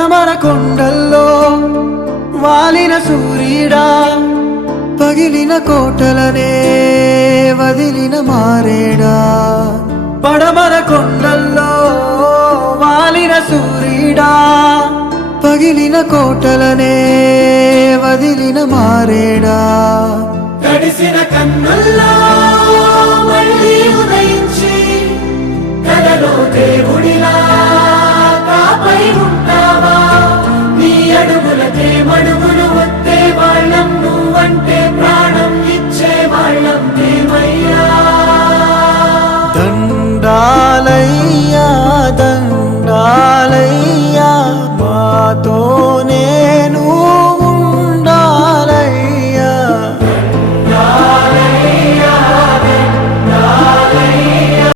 పడమర కొండల్లో వాలిన సూర్యుడా, పగిలిన కోటలనే వదిలిన మారేడా. పడమర కొండల్లో వాలిన సూర్యుడా, పగిలిన కోటలనే వదిలిన మారేడా. తడిసిన కన్నుల్లో